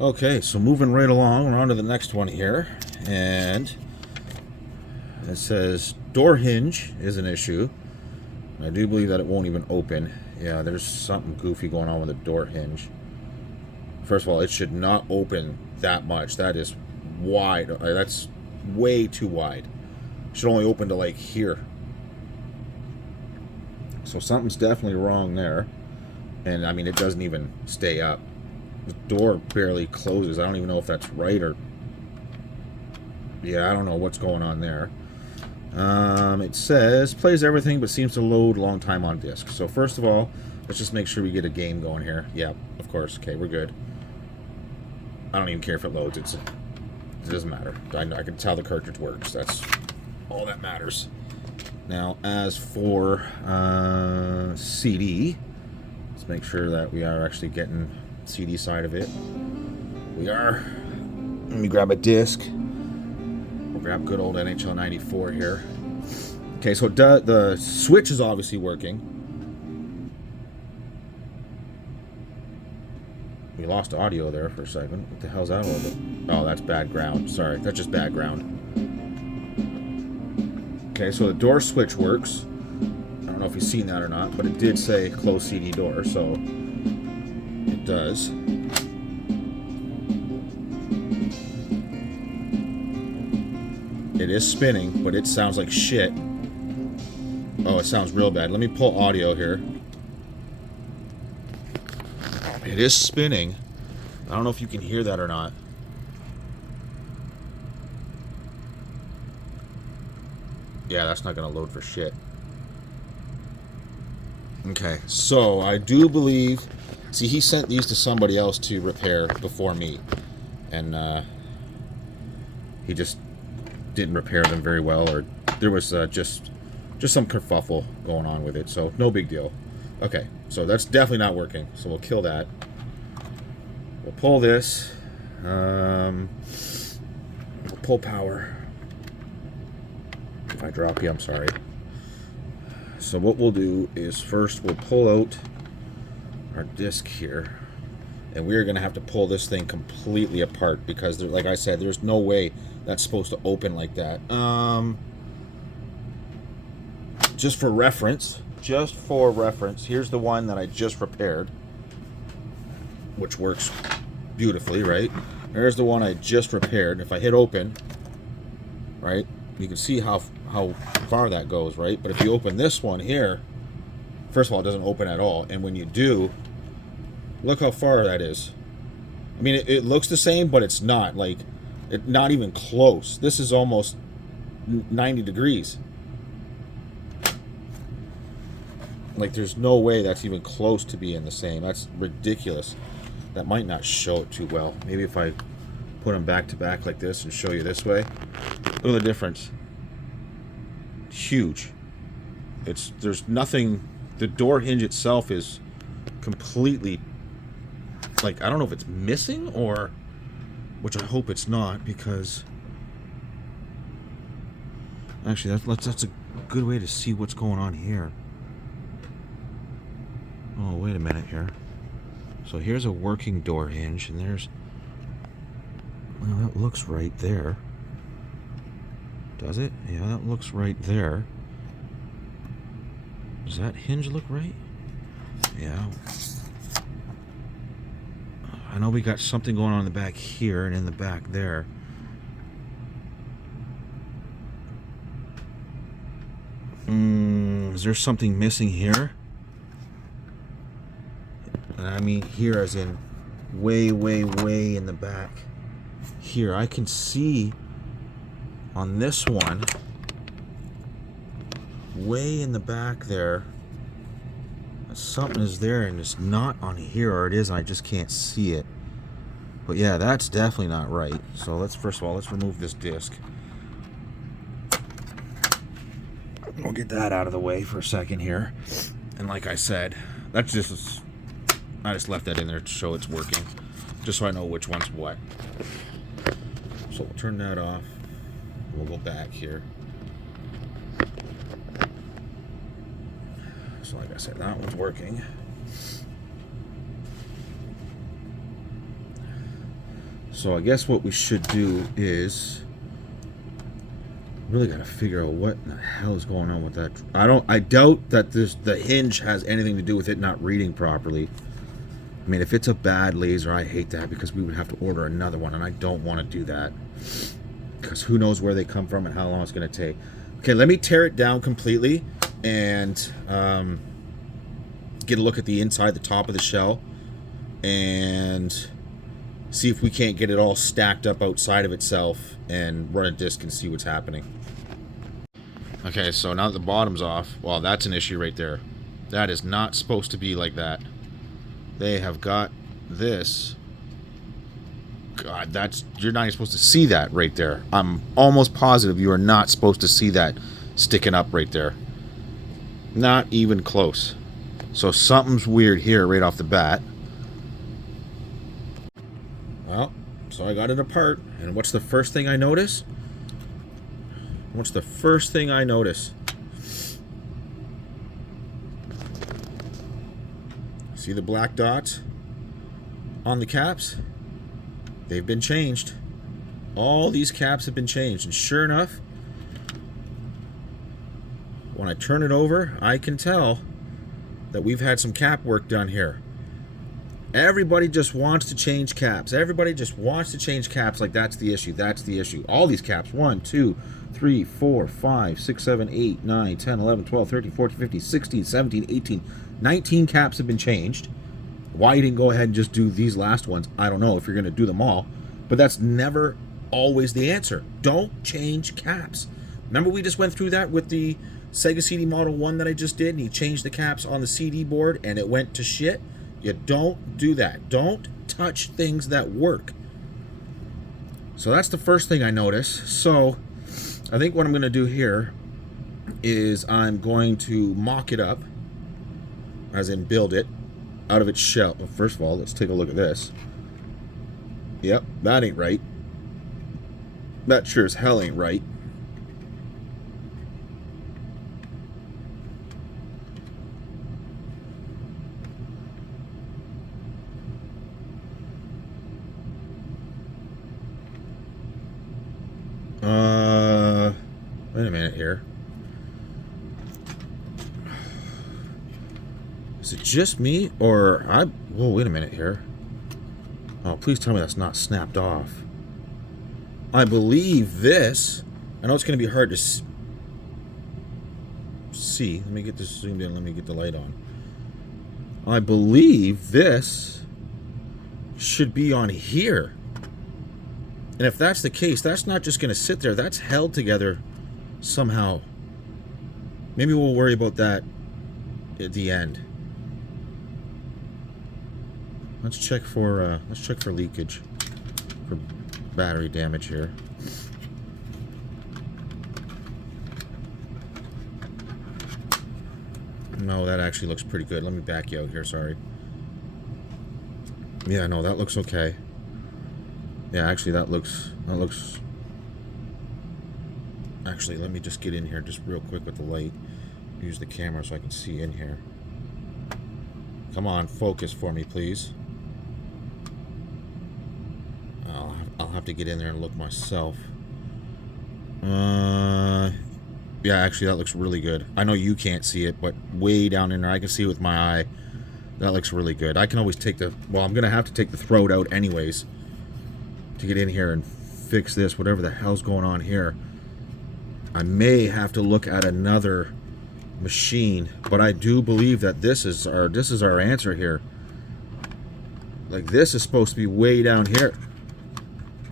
Okay, so moving right along, we're on to the next one here, and it says door hinge is an issue. I do believe that it won't even open. Yeah, there's something goofy going on with the door hinge. First of all, it should not open that much. That is wide. That's way too wide. It should only open to like here. So something's definitely wrong there. And I mean, it doesn't even stay up. The door barely closes. I don't even know if that's right or... Yeah, I don't know what's going on there. It says, plays everything but seems to load long time on disk. So first of all, let's just make sure we get a game going here. Yeah, of course. Okay, we're good. I don't even care if it loads. It doesn't matter. I can tell the cartridge works. That's all that matters. Now, as for CD, let's make sure that we are actually getting CD side of it. We are. Let me grab a disc. We'll grab good old NHL 94 here. Okay, so the switch is obviously working. We lost audio there for a second. What the hell's that all about? Oh, that's bad ground. Sorry, that's just bad ground. Okay, so the door switch works. I don't know if you've seen that or not, but it did say close CD door, so it does. It is spinning, but it sounds like shit. Oh, it sounds real bad. Let me pull audio here. It is spinning. I don't know if you can hear that or not. Yeah, that's not going to load for shit. Okay, so I do believe... See, he sent these to somebody else to repair before me. And he just didn't repair them very well, or there was just some kerfuffle going on with it, so no big deal. Okay, so that's definitely not working, so we'll kill that. We'll pull this. We'll pull power. If I drop you, I'm sorry. So what we'll do is first we'll pull out our disc here, and we're going to have to pull this thing completely apart because, like I said, there's no way that's supposed to open like that. Just for reference, here's the one that I just repaired, which works beautifully, right? There's the one I just repaired. If I hit open, right, you can see how far that goes, right? But if you open this one here, first of all, it doesn't open at all. And when you do, look how far that is. I mean, it looks the same, but it's not. Like, not even close. This is almost 90 degrees. Like, there's no way that's even close to being the same. That's ridiculous. That might not show it too well. Maybe if I put them back to back like this and show you this way. Look at the difference. Huge. There's nothing. The door hinge itself is completely, like, I don't know if it's missing or, which I hope it's not, because actually that's a good way to see what's going on here. Oh, wait a minute here. So here's a working door hinge, and there's, well, that looks right there. Does it? Yeah, that looks right there. Does that hinge look right? Yeah. I know we got something going on in the back here and in the back there. Is there something missing here? And I mean here as in way, way, way in the back. Here, I can see on this one, way in the back there, something is there and it's not on here, or it is and I just can't see it. But yeah, that's definitely not right. So let's, first of all, let's remove this disc. We'll get that out of the way for a second here. And like I said, that's just, I just left that in there to show it's working, just so I know which one's what. So we'll turn that off. We'll go back here. So like I said, that one's working. So I guess what we should do is really got to figure out what in the hell is going on with that. I doubt that the hinge has anything to do with it not reading properly. I mean, if it's a bad laser, I hate that because we would have to order another one, and I don't want to do that because who knows where they come from and how long it's going to take. Okay, let me tear it down completely and get a look at the inside, the top of the shell, and see if we can't get it all stacked up outside of itself and run a disc and see what's happening. Okay, so now that the bottom's off, well, that's an issue right there. That is not supposed to be like that. They have got this. God, you're not even supposed to see that right there. I'm almost positive you are not supposed to see that sticking up right there. Not even close. So something's weird here right off the bat. Well, so I got it apart, and what's the first thing I notice? What's the first thing I notice? See the black dots on the caps? They've been changed. All these caps have been changed, and sure enough, when I turn it over, I can tell that we've had some cap work done here. Everybody just wants to change caps. Everybody just wants to change caps like that's the issue. That's the issue. All these caps, 1, 2, 3, 4, 5, 6, 7, 8, 9, 10, 11, 12, 13, 14, 15, 16, 17, 18, 19 caps have been changed. Why you didn't go ahead and just do these last ones, I don't know if you're going to do them all. But that's never always the answer. Don't change caps. Remember we just went through that with the Sega CD Model 1 that I just did, and he changed the caps on the CD board and it went to shit? You don't do that. Don't touch things that work. So that's the first thing I notice. So I think what I'm going to do here is I'm going to mock it up, as in build it out of its shell. Well, first of all, let's take a look at this. Yep, that ain't right. That sure as hell ain't right. Wait a minute here. Is it just me, or whoa, wait a minute here. Oh, please tell me that's not snapped off. I believe this. I know it's going to be hard to see. Let me get this zoomed in. Let me get the light on. I believe this should be on here. And if that's the case, that's not just going to sit there. That's held together somehow. Maybe we'll worry about that at the end. Let's check for leakage, for battery damage here. No, that actually looks pretty good. Let me back you out here. Sorry. Yeah, no, that looks okay. Yeah, actually, that looks. Actually, let me just get in here just real quick with the light. Use the camera so I can see in here. Come on, focus for me, please. I'll have to get in there and look myself. Yeah, actually, that looks really good. I know you can't see it, but way down in there, I can see it with my eye. That looks really good. I can always take the... Well, I'm going to have to take the throat out anyways to get in here and fix this, whatever the hell's going on here. I may have to look at another machine, but I do believe that this is our answer here. Like, this is supposed to be way down here.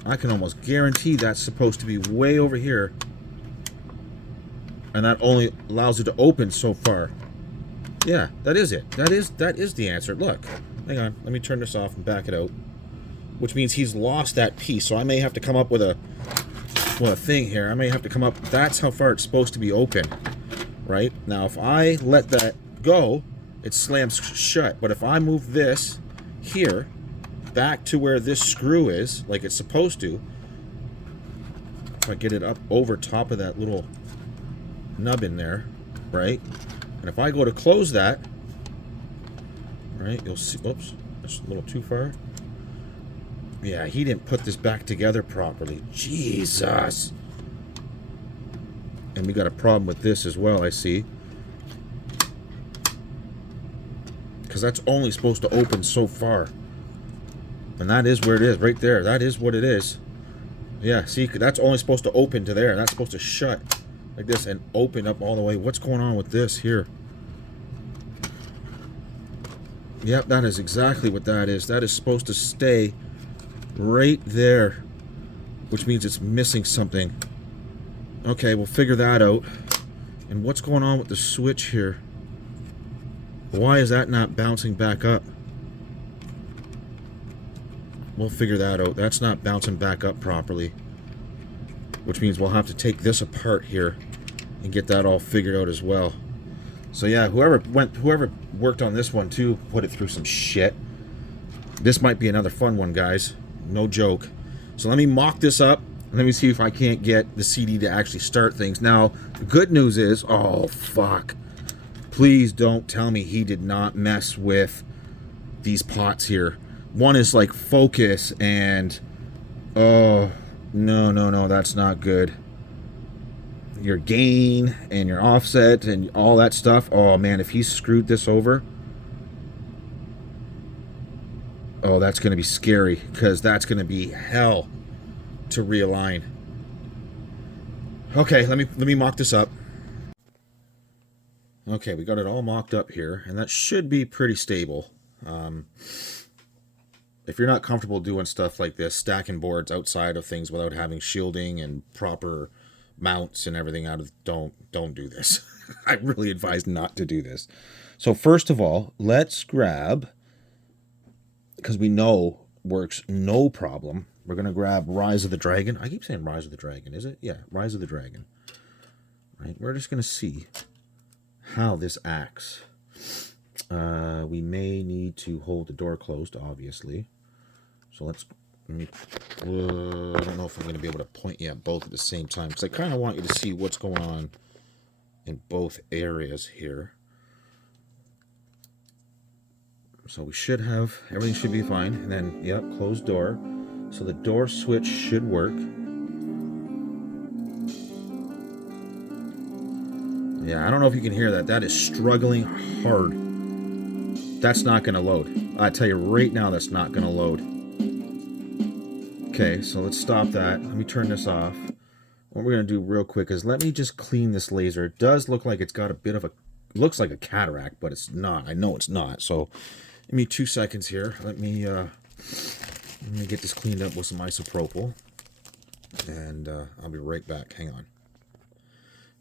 I can almost guarantee that's supposed to be way over here, and that only allows it to open so far. Yeah, that is it. That is the answer. Look, hang on, let me turn this off and back it out, which means he's lost that piece. So I may have to come up with a thing here. I may have to come up. That's how far it's supposed to be open, right? Now, if I let that go, it slams shut. But if I move this here back to where this screw is, like it's supposed to, if I get it up over top of that little nub in there, right? And if I go to close that, right, you'll see, oops, that's a little too far. Yeah, he didn't put this back together properly. Jesus. And we got a problem with this as well, I see. Because that's only supposed to open so far. And that is where it is, right there. That is what it is. Yeah, see, that's only supposed to open to there. That's supposed to shut like this and open up all the way. What's going on with this here? Yep, that is exactly what that is. That is supposed to stay right there, which means it's missing something. Okay, we'll figure that out. And what's going on with the switch here? Why is that not bouncing back up? We'll figure that out. That's not bouncing back up properly, which means we'll have to take this apart here and get that all figured out as well. So yeah, whoever worked on this one too put it through some shit. This might be another fun one, guys. No joke. So let me mock this up. Let me see if I can't get the CD to actually start things. Now, the good news is, oh fuck. Please don't tell me he did not mess with these pots here. One is like focus and, oh, no, that's not good. Your gain and your offset and all that stuff. Oh man, if he screwed this over, oh, that's going to be scary, because that's going to be hell to realign. Okay, let me mock this up. Okay, we got it all mocked up here, and that should be pretty stable. If you're not comfortable doing stuff like this, stacking boards outside of things without having shielding and proper mounts and everything out of, don't do this. I really advise not to do this. So first of all, let's grab, because we know works no problem, we're going to grab Rise of the Dragon. I keep saying Rise of the Dragon, is it? Yeah, Rise of the Dragon. Right, we're just going to see how this acts. We may need to hold the door closed, obviously. So let me, I don't know if I'm going to be able to point you at both at the same time, because I kind of want you to see what's going on in both areas here. So we should have, everything should be fine. And then, yep, closed door. So the door switch should work. Yeah, I don't know if you can hear that. That is struggling hard. That's not going to load. I tell you right now, that's not going to load. Okay, so let's stop that. Let me turn this off. What we're going to do real quick is let me just clean this laser. It does look like it's got a bit of a, looks like a cataract, but it's not. I know it's not. So give me 2 seconds here. Let me get this cleaned up with some isopropyl. And I'll be right back. Hang on.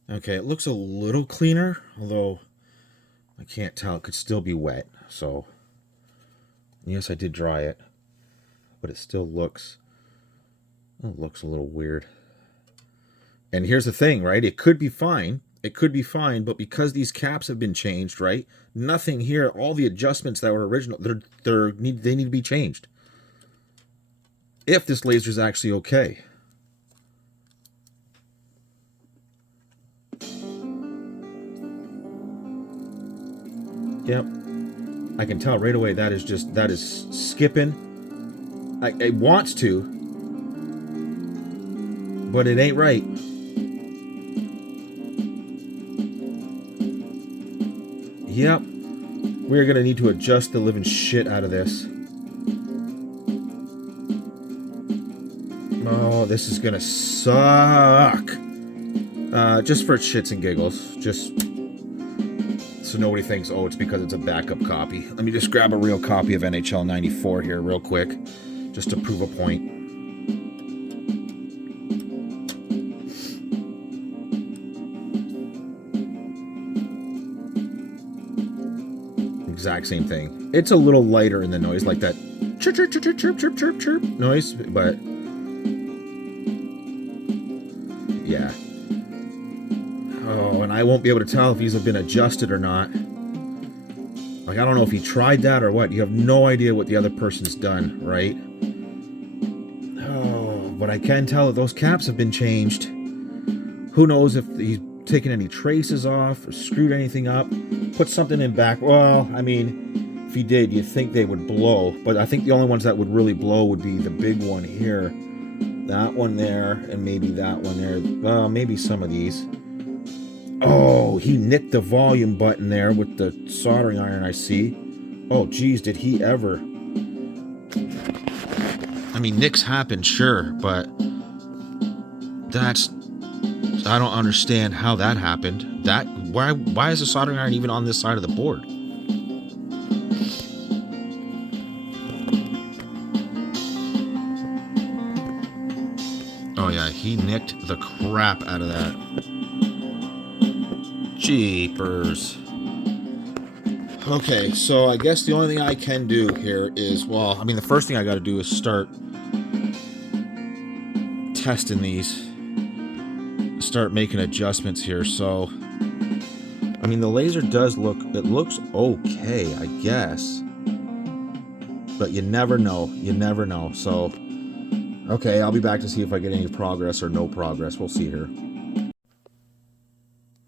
Okay, it looks a little cleaner, although I can't tell. It could still be wet. So, yes, I did dry it, but it still looks, it looks a little weird. And here's the thing, right? It could be fine. It could be fine, but because these caps have been changed, right? Nothing here, all the adjustments that were original, they need to be changed. If this laser is actually okay. Yep. I can tell right away that is skipping. It wants to, but it ain't right. Yep. We're going to need to adjust the living shit out of this. Oh, this is going to suck. Just for shits and giggles. Just so nobody thinks, oh, it's because it's a backup copy. Let me just grab a real copy of NHL 94 here real quick, just to prove a point. Exact same thing. It's a little lighter in the noise, like that chirp, chirp, chirp, chirp, chirp, chirp, chirp noise, but yeah. Oh, and I won't be able to tell if these have been adjusted or not. Like, I don't know if he tried that or what. You have no idea what the other person's done, right? Oh, but I can tell that those caps have been changed. Who knows if he's taken any traces off or screwed anything up, put something in back. Well, I mean, if he did, you'd think they would blow. But I think the only ones that would really blow would be the big one here. That one there, and maybe that one there. Well, maybe some of these. Oh, he nicked the volume button there with the soldering iron, I see. Oh, geez, did he ever? I mean, nicks happen, sure, but that's... I don't understand how that happened. Why is the soldering iron even on this side of the board? Oh yeah, he nicked the crap out of that. Jeepers. Okay, so I guess the only thing I can do here is, well, I mean, the first thing I got to do is start testing these. Start making adjustments here. So, I mean, the laser does look, it looks okay, I guess. But you never know. You never know. So, okay, I'll be back to see if I get any progress or no progress. We'll see here.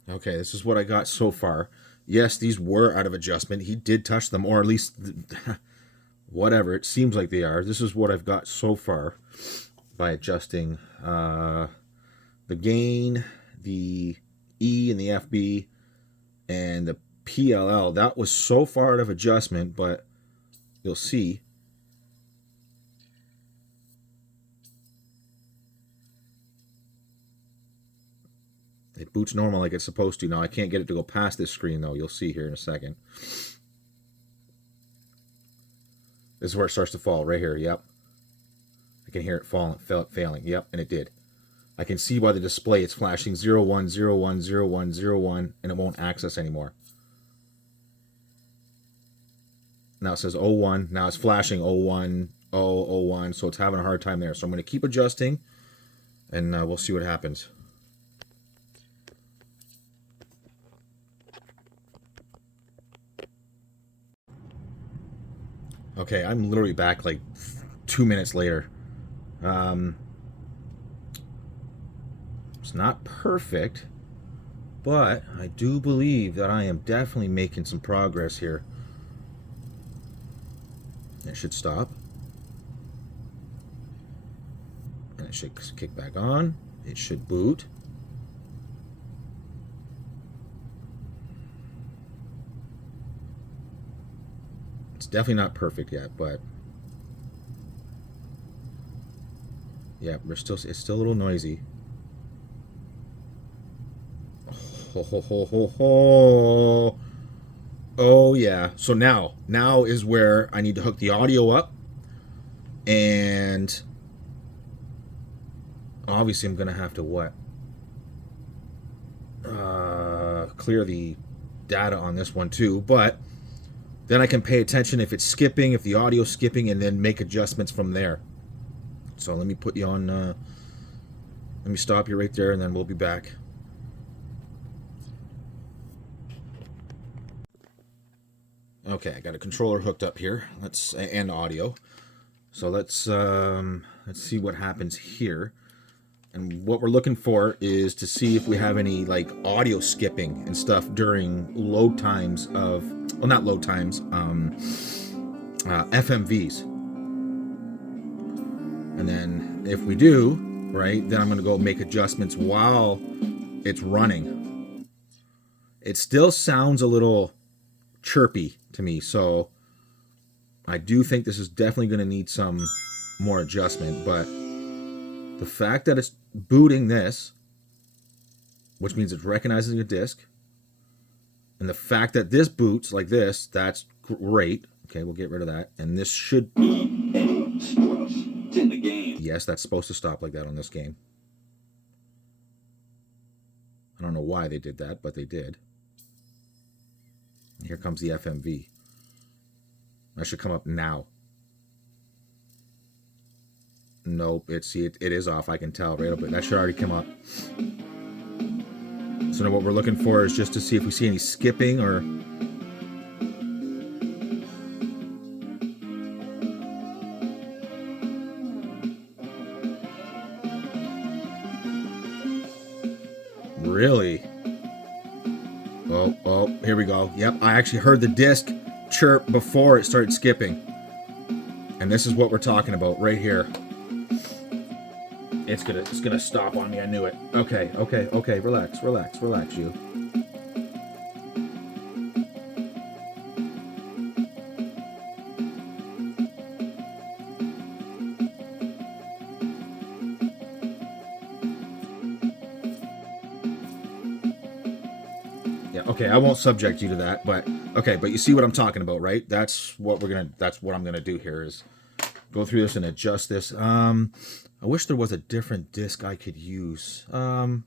Okay, this is what I got so far. Yes, these were out of adjustment. He did touch them, or at least whatever. It seems like they are. This is what I've got so far by adjusting the gain, the E and the FB, and the PLL. That was so far out of adjustment, but you'll see. It boots normal like it's supposed to. Now, I can't get it to go past this screen, though. You'll see here in a second. This is where it starts to fall, right here. Yep. I can hear it falling, failing. Yep, and it did. I can see by the display it's flashing 01, 01, 01, 01, and it won't access anymore. Now it says 01. Now it's flashing 01, 001, so it's having a hard time there. So I'm going to keep adjusting, and we'll see what happens. Okay, I'm literally back like 2 minutes later. It's not perfect, but I do believe that I am definitely making some progress here. It should stop. And it should kick back on. It should boot. It's definitely not perfect yet, but yeah, it's still a little noisy. Ho, ho, ho, ho, ho. Oh yeah. So now is where I need to hook the audio up, and obviously I'm gonna have to what? Clear the data on this one too, but then I can pay attention if it's skipping, if the audio's skipping, and then make adjustments from there. So let me put you on, let me stop you right there, and then we'll be back. Okay, I got a controller hooked up here. And audio. So let's see what happens here. And what we're looking for is to see if we have any like audio skipping and stuff during load times of, well, not load times, FMVs. And then if we do, right, then I'm going to go make adjustments while it's running. It still sounds a little chirpy to me, so I do think this is definitely going to need some more adjustment, but the fact that it's booting this, which means it's recognizing a disc, and the fact that this boots like this, that's great. Okay, we'll get rid of that, and this should... in the game. Yes, that's supposed to stop like that on this game. I don't know why they did that, but they did. Here comes the FMV. That should come up now. Nope, it is off. I can tell right up. That should already come up. So now what we're looking for is just to see if we see any skipping or... Really? Oh, here we go. Yep, I actually heard the disc chirp before it started skipping. And this is what we're talking about right here. It's gonna stop on me. I knew it. Okay. Relax, you. Yeah. Okay. I won't subject you to that, but okay. But you see what I'm talking about, right? That's what I'm gonna do here is go through this and adjust this. I wish there was a different disc I could use. I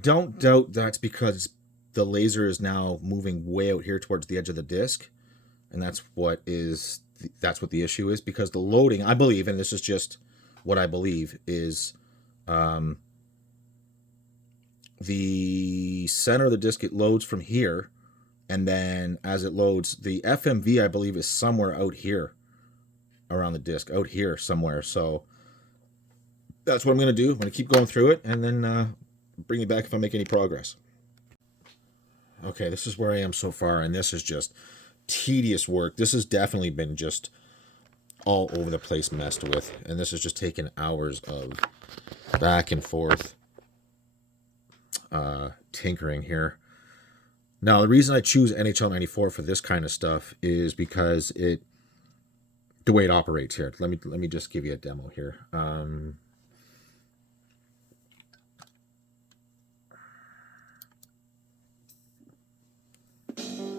don't doubt that's because the laser is now moving way out here towards the edge of the disc, and that's what the issue is, because the loading, I believe, and this is just what I believe, is the center of the disc, it loads from here, and then as it loads, the FMV, I believe, is somewhere out here around the disc, out here somewhere. So that's what I'm going to do. I'm going to keep going through it and then bring you back if I make any progress. Okay, this is where I am so far, and this is just tedious work. This has definitely been just all over the place messed with, and this has just taken hours of back and forth tinkering here. Now, the reason I choose NHL 94 for this kind of stuff is because the way it operates here. Let me just give you a demo here.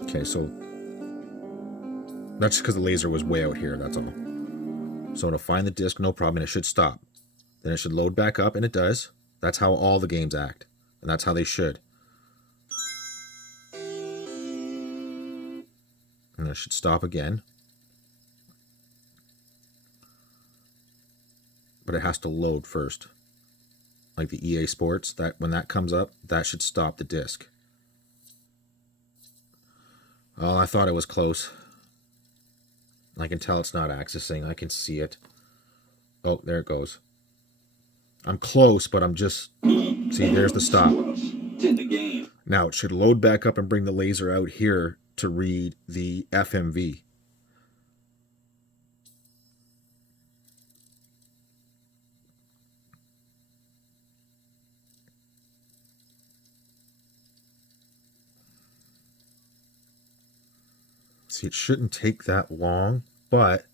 Okay, so that's just because the laser was way out here, that's all. So to find the disc, no problem, and it should stop. Then it should load back up, and it does. That's how all the games act, and that's how they should. And it should stop again. But it has to load first. Like the EA Sports, that when that comes up, that should stop the disc. Oh, I thought it was close. I can tell it's not accessing. I can see it. Oh, there it goes. I'm close, but I'm just... See, there's the stop. Now, it should load back up and bring the laser out here to read the FMV. See, it shouldn't take that long, but...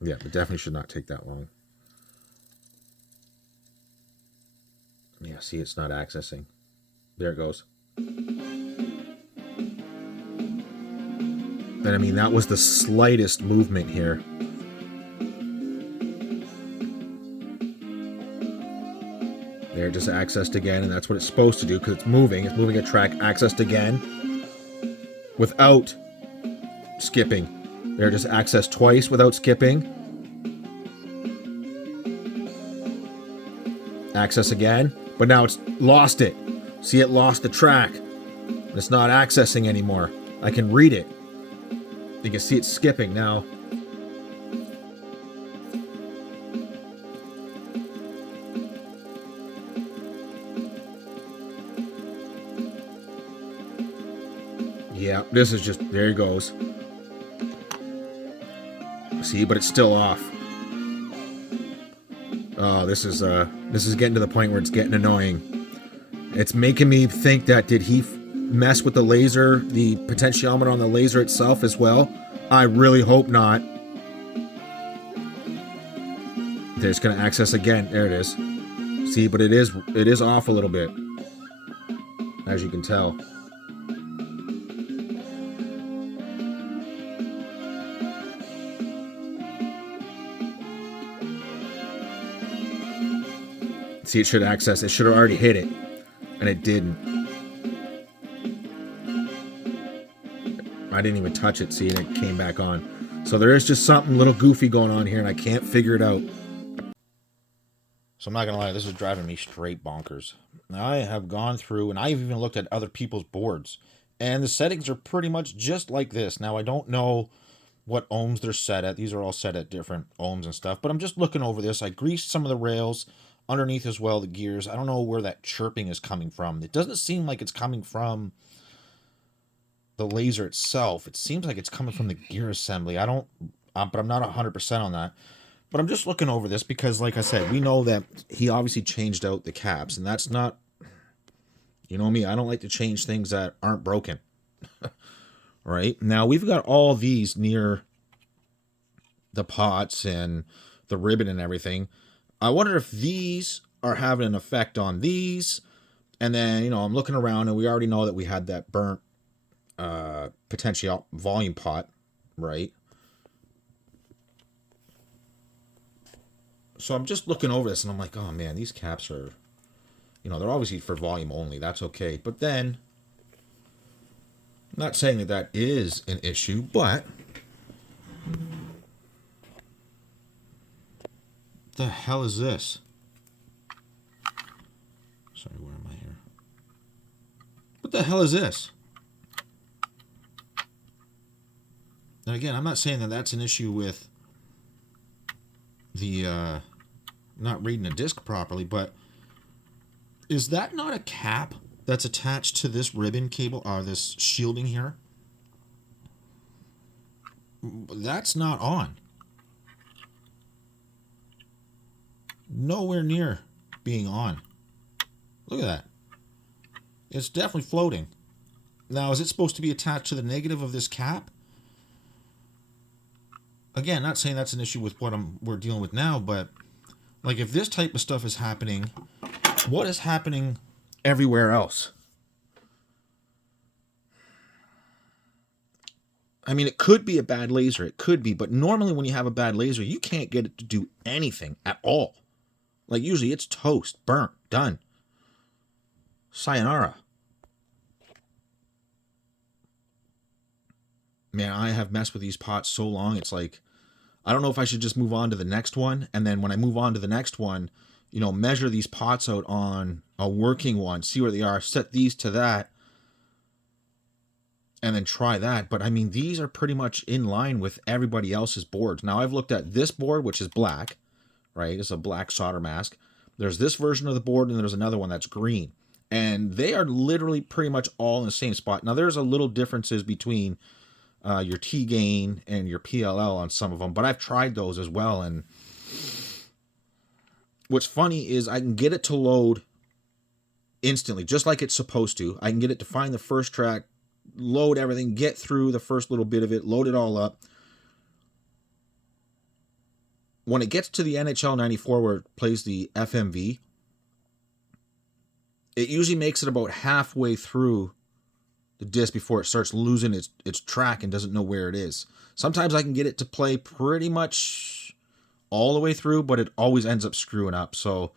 Yeah, it definitely should not take that long. Yeah, see, it's not accessing. There it goes. And I mean, that was the slightest movement here. There, just accessed again, and that's what it's supposed to do, because it's moving. It's moving a track, accessed again without skipping. There, just accessed twice without skipping. Access again, but now it's lost it. See, it lost the track. It's not accessing anymore. I can read it. You can see it skipping now. Yeah, this is just, there it goes. See, but it's still off. Oh, this is getting to the point where it's getting annoying. It's making me think that did he mess with the laser, the potentiometer on the laser itself as well? I really hope not. There's going to access again. There it is. See, but it is off a little bit, as you can tell. See, it should access. It should have already hit it, and it didn't. I didn't even touch it. See, and it came back on. So there is just something a little goofy going on here, and I can't figure it out. So I'm not gonna lie, this is driving me straight bonkers. I have gone through, and I've even looked at other people's boards, and the settings are pretty much just like this. Now, I don't know what ohms they're set at. These are all set at different ohms and stuff, but I'm just looking over this. I greased some of the rails. Underneath as well, the gears. I don't know where that chirping is coming from. It doesn't seem like it's coming from the laser itself. It seems like it's coming from the gear assembly. I don't, but I'm not 100% on that. But I'm just looking over this because, like I said, we know that he obviously changed out the caps, and that's not, you know me, I don't like to change things that aren't broken. Right? Now, we've got all these near the pots and the ribbon and everything. I wonder if these are having an effect on these. And then, you know, I'm looking around and we already know that we had that burnt potential volume pot, right? So I'm just looking over this and I'm like, oh man, these caps are, you know, they're obviously for volume only. That's okay. But then, I'm not saying that that is an issue, but the hell is this? Sorry, where am I here? What the hell is this? And again, I'm not saying that that's an issue with the not reading a disc properly, but is that not a cap that's attached to this ribbon cable or this shielding here? That's not on. Nowhere near being on. Look at that. It's definitely floating. Now, is it supposed to be attached to the negative of this cap? Again, not saying that's an issue with what we're dealing with now, but like if this type of stuff is happening, what is happening everywhere else? I mean, it could be a bad laser. It could be, but normally when you have a bad laser, you can't get it to do anything at all. Like usually it's toast, burnt, done. Sayonara. Man, I have messed with these pots so long, it's like, I don't know if I should just move on to the next one. And then when I move on to the next one, you know, measure these pots out on a working one, see where they are, set these to that, and then try that. But I mean, these are pretty much in line with everybody else's boards. Now, I've looked at this board, which is black, right? It's a black solder mask. There's this version of the board, and there's another one that's green. And they are literally pretty much all in the same spot. Now, there's a little differences between your T-gain and your PLL on some of them, but I've tried those as well. And what's funny is I can get it to load instantly, just like it's supposed to. I can get it to find the first track, load everything, get through the first little bit of it, load it all up. When it gets to the NHL 94 where it plays the FMV, it usually makes it about halfway through the disc before it starts losing its track and doesn't know where it is. Sometimes I can get it to play pretty much all the way through, but it always ends up screwing up. So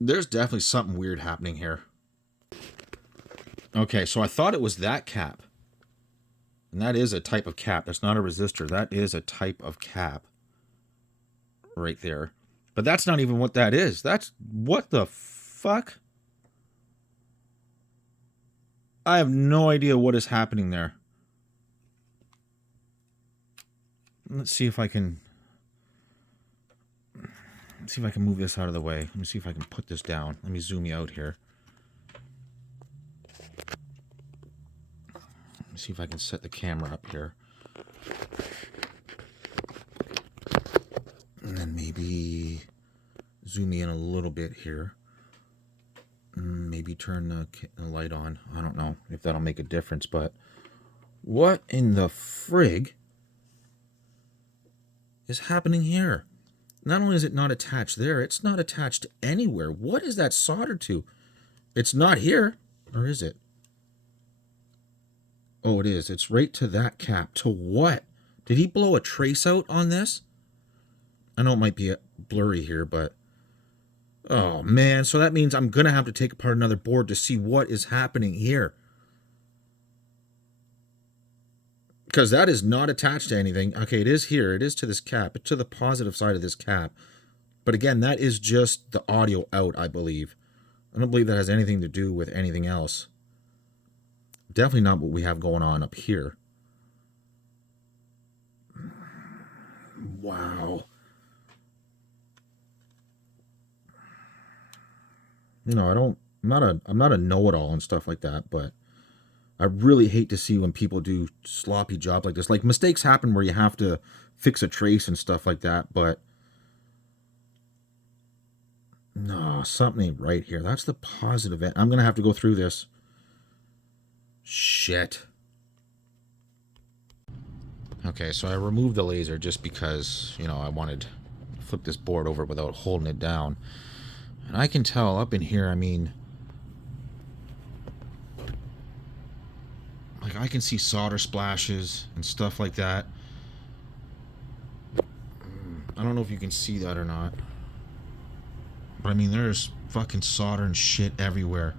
there's definitely something weird happening here. Okay, so I thought it was that cap. And that is a type of cap. That's not a resistor. That is a type of cap. Right there. But that's not even what that is. That's what the fuck? I have no idea what is happening there. Let's see if I can move this out of the way. Let me see if I can put this down. Let me zoom you out here. Let me see if I can set the camera up here. And then maybe zoom in a little bit here. Maybe turn the light on. I don't know if that'll make a difference, but what in the frig is happening here? Not only is it not attached there, it's not attached anywhere. What is that soldered to? It's not here, or is it? Oh, it is. It's right to that cap. To what? Did he blow a trace out on this? I know it might be blurry here, but oh man, so that means I'm gonna have to take apart another board to see what is happening here. Because that is not attached to anything. Okay, it is here. It is to this cap. It's to the positive side of this cap. But again, that is just the audio out, I believe. I don't believe that has anything to do with anything else. Definitely not what we have going on up here. Wow. I'm not a know-it-all and stuff like that, but I really hate to see when people do sloppy jobs like this. Like, mistakes happen where you have to fix a trace and stuff like that, but no, something ain't right here. That's the positive end. I'm going to have to go through this. Shit. Okay, so I removed the laser just because, I wanted to flip this board over without holding it down. And I can tell up in here, like, I can see solder splashes and stuff like that. I don't know if you can see that or not. But there's fucking solder and shit everywhere.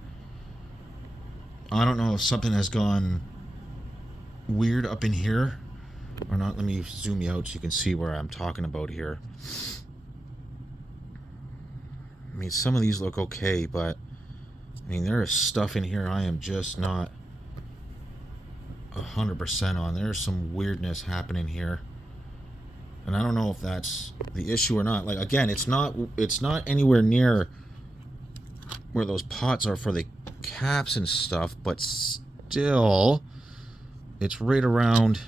I don't know if something has gone weird up in here or not. Let me zoom you out so you can see where I'm talking about here. Some of these look okay, but there is stuff in here I am just not 100% on. There's some weirdness happening here, and I don't know if that's the issue or not. Like, again, it's not anywhere near where those pots are for the caps and stuff, but still it's right around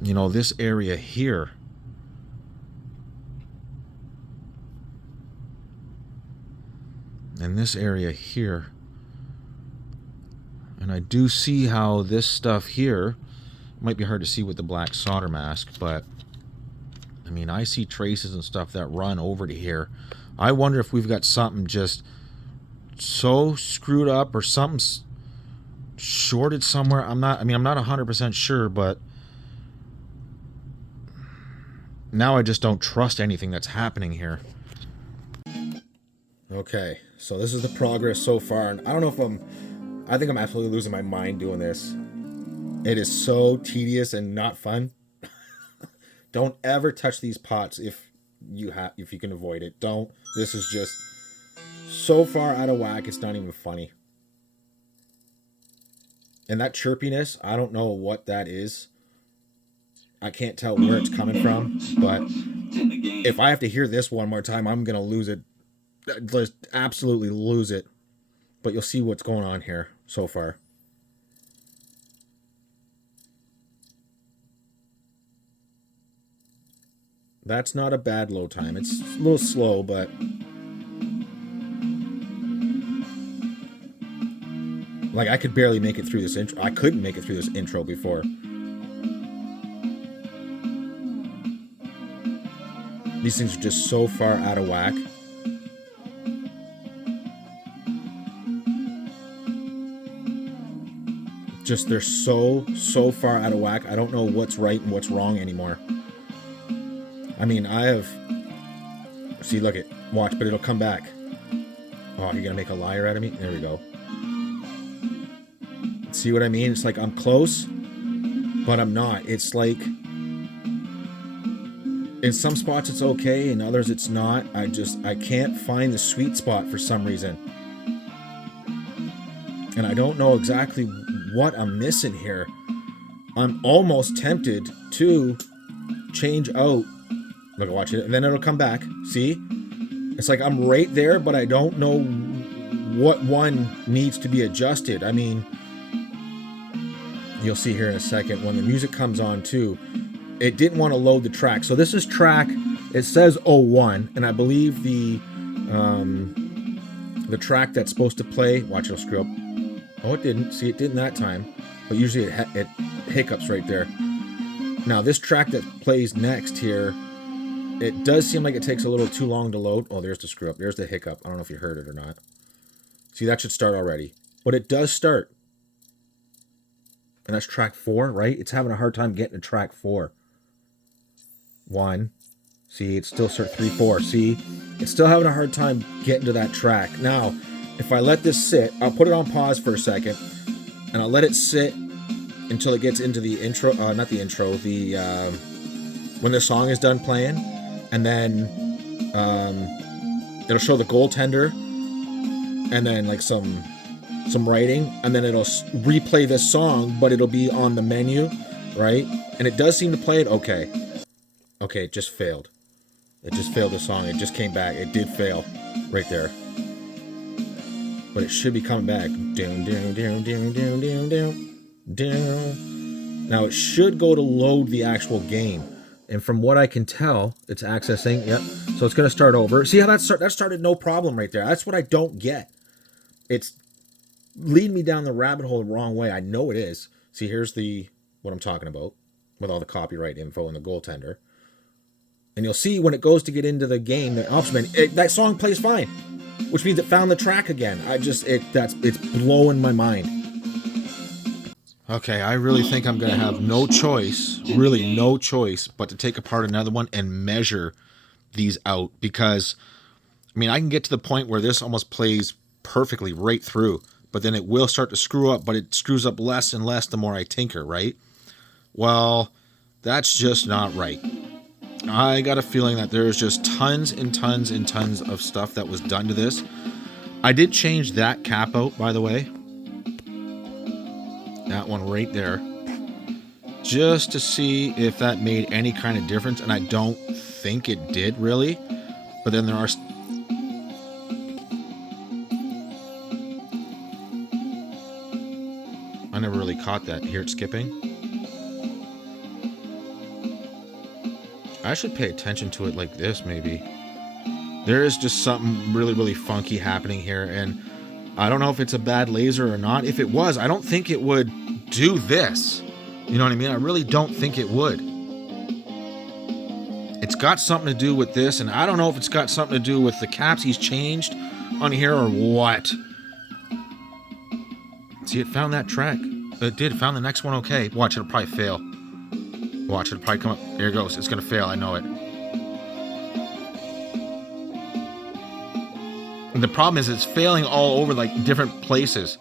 this area here. And this area here. And I do see how this stuff here might be hard to see with the black solder mask, but I see traces and stuff that run over to here. I wonder if we've got something just so screwed up or something's shorted somewhere. I'm not 100% sure, but now I just don't trust anything that's happening here. Okay, so this is the progress so far, and I don't know if I think I'm absolutely losing my mind doing this. It is so tedious and not fun. Don't ever touch these pots if you can avoid it. Don't. This is just so far out of whack, it's not even funny. And that chirpiness, I don't know what that is. I can't tell where it's coming from, but if I have to hear this one more time, I'm going to lose it. Just absolutely lose it. But you'll see what's going on here so far. That's not a bad low time. It's a little slow, but like, I could barely make it through this intro. I couldn't make it through this intro before. These things are just so far out of whack. Just, they're so far out of whack. I don't know what's right and what's wrong anymore. See, look it. Watch, but it'll come back. Oh, you're gonna make a liar out of me? There we go. See what I mean? It's like I'm close, but I'm not. It's like, in some spots it's okay, in others it's not. I can't find the sweet spot for some reason. And I don't know exactly what I'm missing here. I'm almost tempted to change out. Look, watch it, and then it'll come back. See? It's like I'm right there, but I don't know what one needs to be adjusted. You'll see here in a second when the music comes on too. It didn't want to load the track. So this is track, it says 01, and I believe the track that's supposed to play, watch, it'll screw up. Oh, it didn't. See, it didn't that time. But usually it hiccups right there. Now, this track that plays next here, it does seem like it takes a little too long to load. Oh, there's the screw up. There's the hiccup. I don't know if you heard it or not. See, that should start already. But it does start. And that's track 4, right? It's having a hard time getting to track 4. 1. See, it's still start 3, 4. See, it's still having a hard time getting to that track. Now, if I let this sit, I'll put it on pause for a second, and I'll let it sit until it gets into the intro, not the intro, when the song is done playing, and then it'll show the goaltender, and then like some writing, and then it'll replay this song, but it'll be on the menu, right? And it does seem to play it okay. Okay, it just failed. It just failed the song. It just came back. It did fail right there. but it should be coming back. Down, down, down, down, down, down, down, down. Now it should go to load the actual game. And from what I can tell, it's accessing. Yep. So it's going to start over. See how that started no problem right there. That's what I don't get. It's leading me down the rabbit hole the wrong way. I know it is. See, here's what I'm talking about with all the copyright info and the goaltender. And you'll see when it goes to get into the game, that song plays fine, which means it found the track again. It's blowing my mind. Okay, I really think I'm going to have no choice, but to take apart another one and measure these out, because, I mean, I can get to the point where this almost plays perfectly right through, but then it will start to screw up, but it screws up less and less the more I tinker, right? Well, that's just not right. I got a feeling that there's just tons and tons and tons of stuff that was done to this. I did change that cap out, by the way. That one right there, just to see if that made any kind of difference, and I don't think it did really, but then there are I never really caught that. Hear it skipping. I should pay attention to it like this, maybe. There is just something really, really funky happening here, and I don't know if it's a bad laser or not. If it was, I don't think it would do this. You know what I mean? I really don't think it would. It's got something to do with this, and I don't know if it's got something to do with the caps he's changed on here or what. See, it found that track. It did. It found the next one okay. Watch, it'll probably fail. Watch, it'll probably come up. Here it goes. It's going to fail. I know it. And the problem is it's failing all over, like, different places.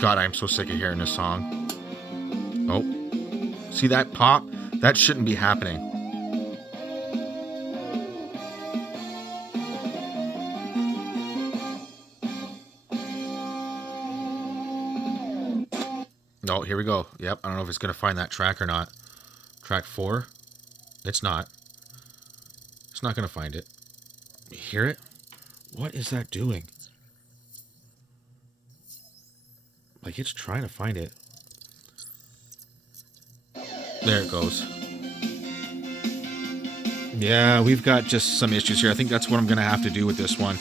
God, I'm so sick of hearing this song. Oh. See that pop? That shouldn't be happening. Oh, here we go. Yep, I don't know if it's going to find that track or not. Track 4. It's not. It's not going to find it. You hear it? What is that doing? Like, it's trying to find it. There it goes. Yeah, we've got just some issues here. I think that's what I'm going to have to do with this one.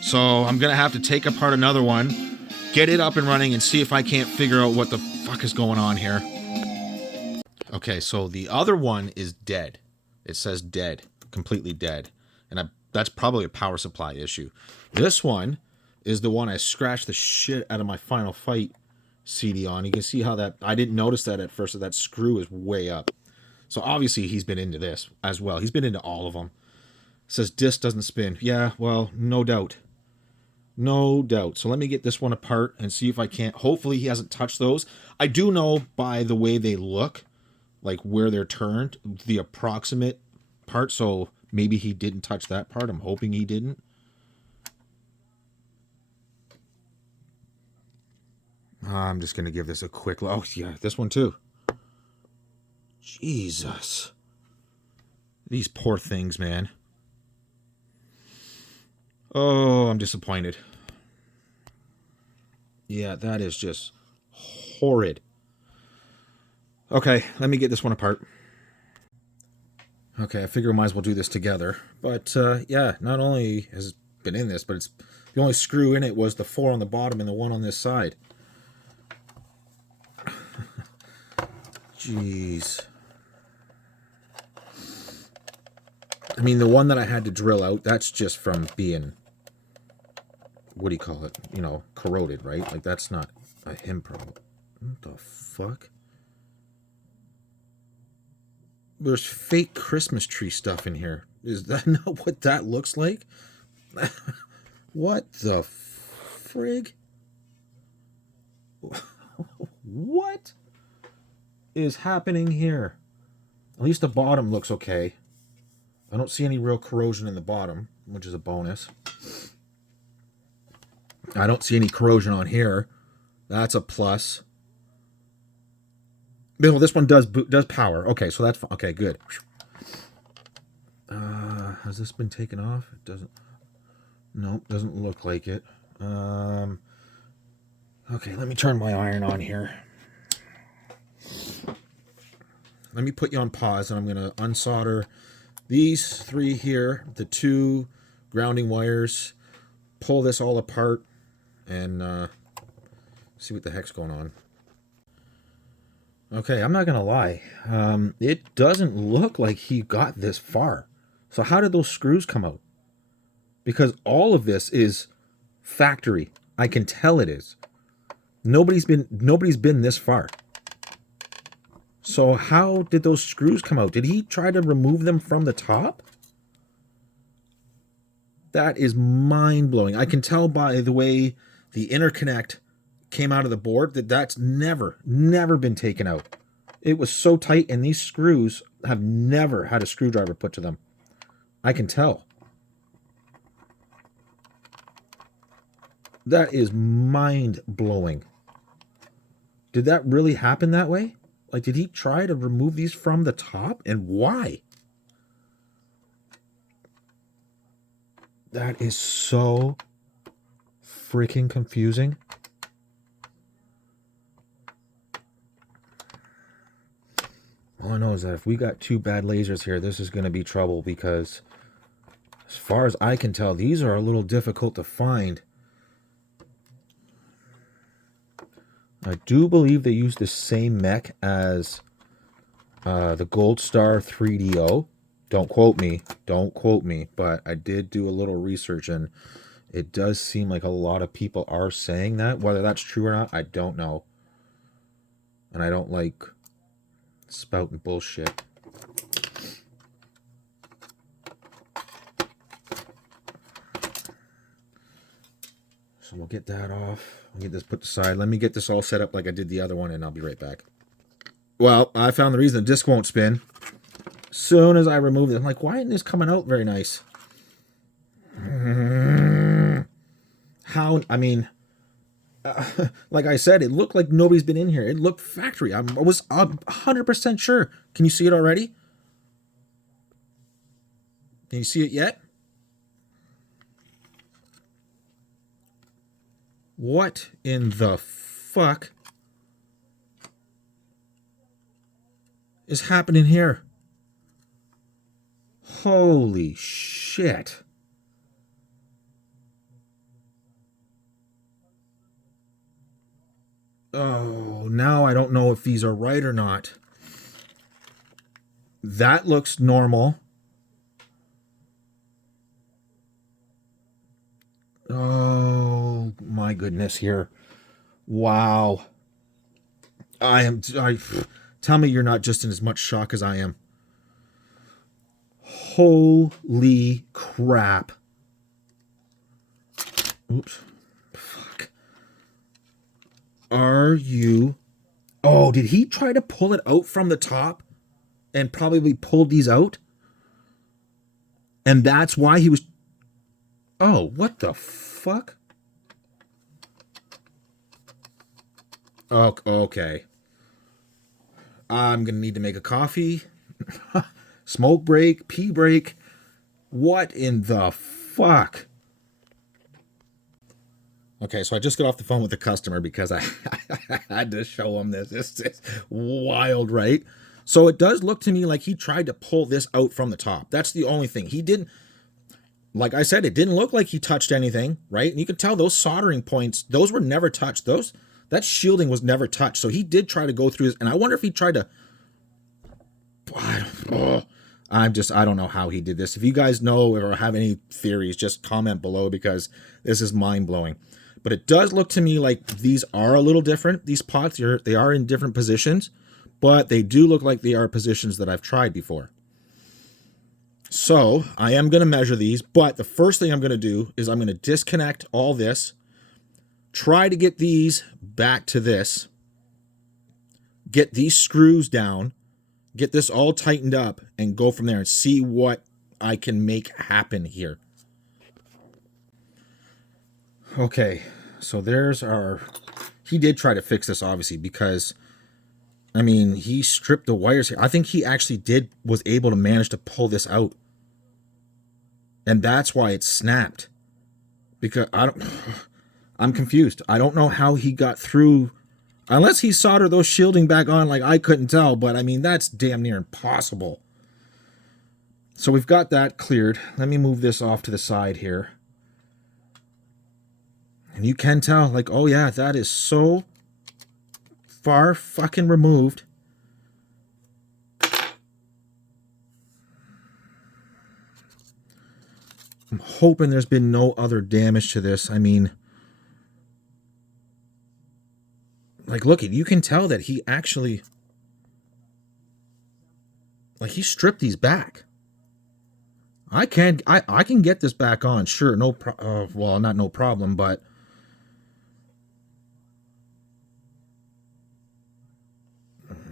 So I'm going to have to take apart another one, get it up and running, and see if I can't figure out what the fuck is going on here. Okay, so the other one is dead. It says dead, completely dead. And that's probably a power supply issue. This one is the one I scratched the shit out of my Final Fight CD on. You can see how that, I didn't notice that at first, that screw is way up. So obviously he's been into this as well. He's been into all of them. It says disc doesn't spin. Yeah, well, no doubt. No doubt. So let me get this one apart and see if I can't. Hopefully he hasn't touched those. I do know by the way they look, like where they're turned, the approximate part. So maybe he didn't touch that part. I'm hoping he didn't. I'm just going to give this a quick look. Oh, yeah, this one too. Jesus. These poor things, man. Oh, I'm disappointed. Yeah, that is just horrid. Okay, let me get this one apart. Okay, I figure we might as well do this together. But, yeah, not only has it been in this, but it's the only screw in it was the 4 on the bottom and the 1 on this side. Jeez. I mean, the one that I had to drill out, that's just from being, what do you call it? You know, corroded, right? Like, that's not a him problem. What the fuck? There's fake Christmas tree stuff in here. Is that not what that looks like? What the frig? What is happening here? At least the bottom looks okay. I don't see any real corrosion in the bottom, which is a bonus. I don't see any corrosion on here. That's a plus. Well, this one does power. Okay, so that's okay. Good. Has this been taken off? It doesn't. Nope, doesn't look like it. Okay, let me turn my iron on here. Let me put you on pause, and I'm going to unsolder these three here, the two grounding wires, pull this all apart, and see what the heck's going on. Okay, I'm not going to lie. It doesn't look like he got this far. So how did those screws come out? Because all of this is factory. I can tell it is. Nobody's been this far. So how did those screws come out? Did he try to remove them from the top? That is mind-blowing. I can tell by the way the interconnect came out of the board that's never been taken out. It was so tight, and these screws have never had a screwdriver put to them. I can tell. That is mind-blowing. Did that really happen that way? Like, did he try to remove these from the top? And why? That is so freaking confusing. All I know is that if we got two bad lasers here, this is going to be trouble, because as far as I can tell, these are a little difficult to find. I do believe they use the same mech as the Gold Star 3DO. Don't quote me, but I did do a little research, and it does seem like a lot of people are saying that. Whether that's true or not, I don't know. And I don't like spouting bullshit. So we'll get that off. We'll get this put aside. Let me get this all set up like I did the other one, and I'll be right back. Well, I found the reason the disc won't spin. As soon as I remove it, I'm like, why isn't this coming out very nice? How, I mean, like I said, it looked like nobody's been in here. It looked factory. I was 100% sure. Can you see it already? Can you see it yet? What in the fuck is happening here? Holy shit. Oh, now I don't know if these are right or not. That looks normal. Oh my goodness here. Wow. Tell me you're not just in as much shock as I am. Holy crap. Oops. Fuck. Are you... Oh, did he try to pull it out from the top and probably pulled these out? And that's why he was... Oh, what the fuck? Oh, okay. I'm going to need to make a coffee. Smoke break, pee break. What in the fuck? Okay, so I just got off the phone with the customer because I had to show him this. It's wild, right? So it does look to me like he tried to pull this out from the top. That's the only thing. He didn't, like I said, it didn't look like he touched anything, right? And you can tell those soldering points, those were never touched. That shielding was never touched. So he did try to go through this, and I wonder if he tried to, I don't know how he did this. If you guys know or have any theories, just comment below, because this is mind-blowing. But it does look to me like these are a little different. These pots, they are in different positions, but they do look like they are positions that I've tried before. So I am going to measure these, but the first thing I'm going to do is I'm going to disconnect all this, try to get these back to this, get these screws down, get this all tightened up, and go from there and see what I can make happen here. Okay, so there's our... He did try to fix this, obviously, because, I mean, he stripped the wires here. I think he actually was able to manage to pull this out. And that's why it snapped. Because I'm confused. I don't know how he got through, unless he soldered those shielding back on. Like, I couldn't tell, but I mean, that's damn near impossible. So we've got that cleared. Let me move this off to the side here. And you can tell, like, oh yeah, that is so far fucking removed. I'm hoping there's been no other damage to this. I mean, like, look, you can tell that he actually, like, he stripped these back. I can get this back on, sure, well, not no problem, but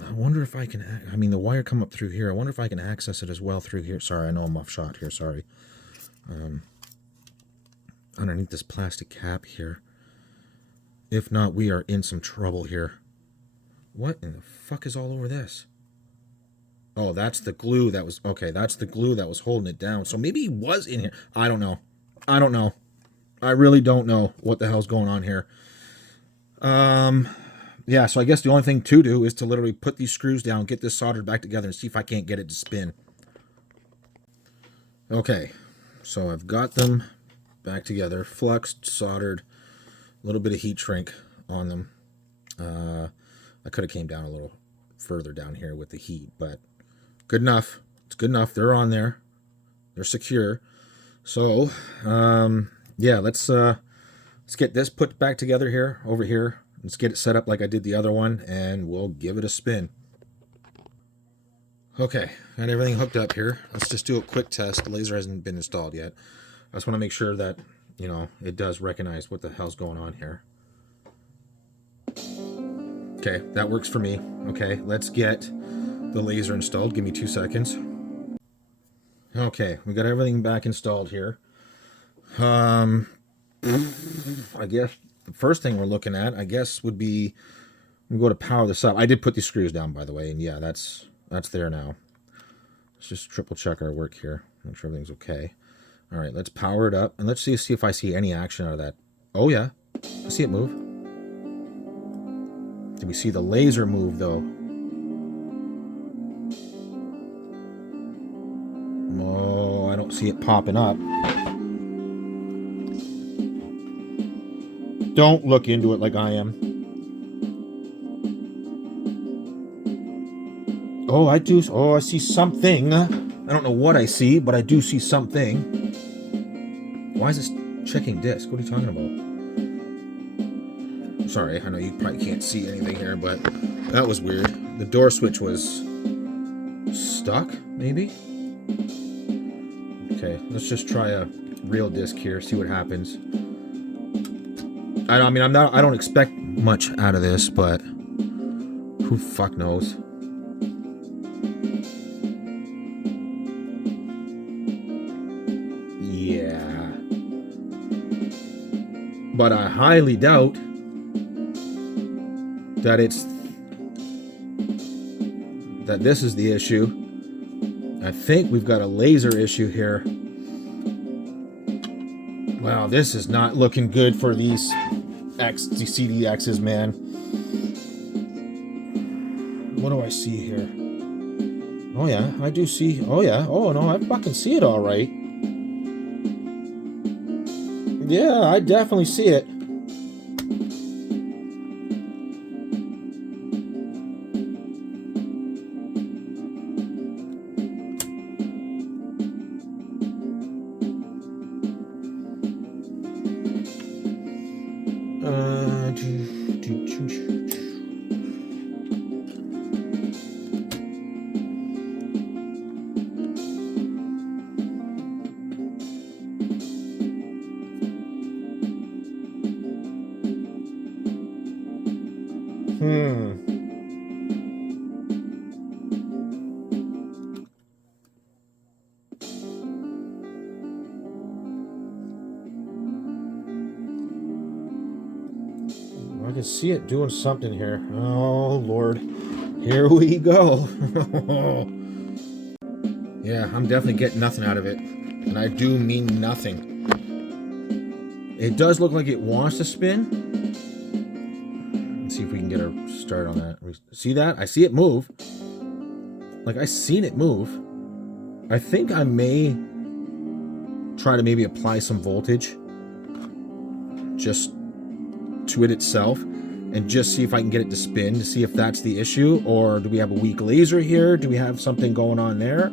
I wonder if I can, I mean, the wire come up through here. I wonder if I can access it as well through here. Sorry, I know I'm off shot here, sorry. Underneath this plastic cap here. If not, we are in some trouble here. What in the fuck is all over this? Oh, that's the glue that was... Okay, that's the glue that was holding it down. So maybe he was in here. I don't know. I don't know. I really don't know what the hell's going on here. Yeah, so I guess the only thing to do is to literally put these screws down, get this soldered back together, and see if I can't get it to spin. Okay, so I've got them back together, fluxed, soldered, a little bit of heat shrink on them. I could have came down a little further down here with the heat, but good enough. It's good enough. They're on there. They're secure. So, yeah, let's get this put back together here, over here. Let's get it set up like I did the other one, and we'll give it a spin. Okay, got everything hooked up here. Let's just do a quick test. The laser hasn't been installed yet. I just want to make sure that, you know, it does recognize what the hell's going on here. Okay, that works for me. Okay, let's get the laser installed. Give me 2 seconds. Okay, we got everything back installed here. I guess the first thing we're looking at, I guess, would be we go to power this up. I did put these screws down, by the way, and yeah, that's there now. Let's just triple check our work here. Make sure everything's okay. All right, let's power it up, and let's see if I see any action out of that. Oh yeah, I see it move. Did we see the laser move though? Oh, I don't see it popping up. Don't look into it like I am. Oh, I do. Oh, I see something. I don't know what I see, but I do see something. Why is this checking disc? What are you talking about? Sorry, I know you probably can't see anything here, but that was weird. The door switch was stuck, maybe? Okay, let's just try a real disc here, see what happens. I mean, I don't expect much out of this, but who fuck knows? Yeah. But I highly doubt that this is the issue. I think we've got a laser issue here. Wow, this is not looking good for these CDXs, man. What do I see here? Oh yeah, I do see. Oh yeah. Oh no, I fucking see it all right. Yeah, I definitely see it. I can see it doing something here. Oh, Lord. Here we go. Yeah, I'm definitely getting nothing out of it. And I do mean nothing. It does look like it wants to spin. Let's see if we can get a start on that. See that? I see it move. Like, I seen it move. I think I may try to maybe apply some voltage just to it itself and just see if I can get it to spin to see if that's the issue, or do we have a weak laser here? Do we have something going on there?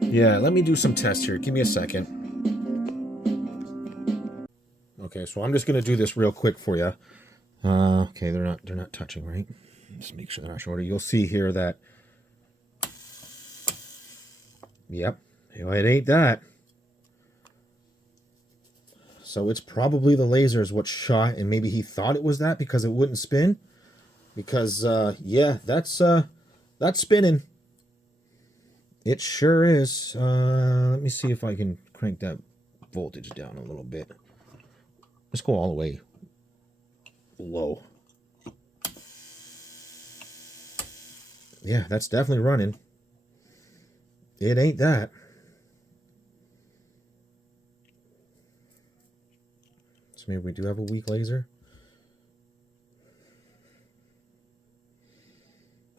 Yeah, let me do some tests here. Give me a second. Okay, so I'm just gonna do this real quick for you. Okay, they're not touching, right? Just make sure they're not shorter. You'll see here that, yep, it ain't that. So it's probably the laser is what shot, and maybe he thought it was that because it wouldn't spin. Because yeah, that's spinning. It sure is. Let me see if I can crank that voltage down a little bit. Let's go all the way low. Yeah, that's definitely running. It ain't that. So maybe we do have a weak laser.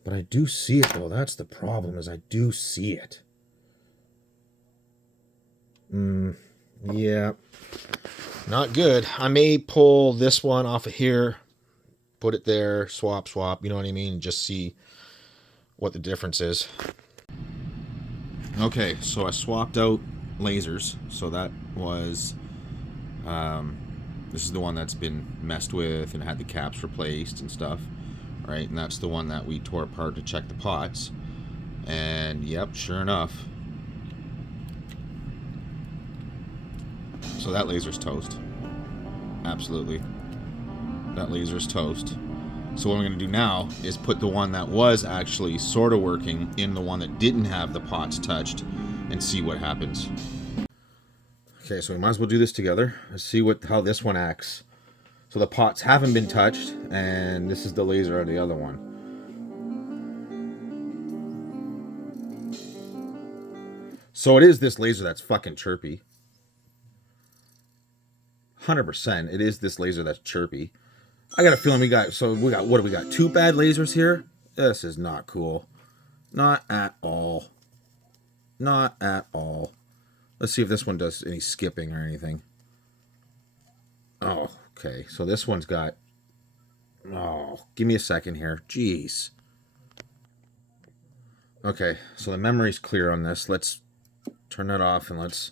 But I do see it, though. That's the problem, is I do see it. Yeah. Not good. I may pull this one off of here, put it there, swap, you know what I mean? And just see what the difference is. Okay, so I swapped out lasers. So that was, this is the one that's been messed with and had the caps replaced and stuff. Right, and that's the one that we tore apart to check the pots. And yep, sure enough. So that laser's toast. Absolutely. That laser's toast. So what I'm going to do now is put the one that was actually sort of working in the one that didn't have the pots touched and see what happens. Okay, so we might as well do this together. Let's see how this one acts. So the pots haven't been touched, and this is the laser of the other one. So it is this laser that's fucking chirpy. 100%, it is this laser that's chirpy. I got a feeling we got, what do we got? 2 bad lasers here? This is not cool. Not at all. Not at all. Let's see if this one does any skipping or anything. Oh, okay. So this one's got... Oh, give me a second here. Jeez. Okay, so the memory's clear on this. Let's turn that off and let's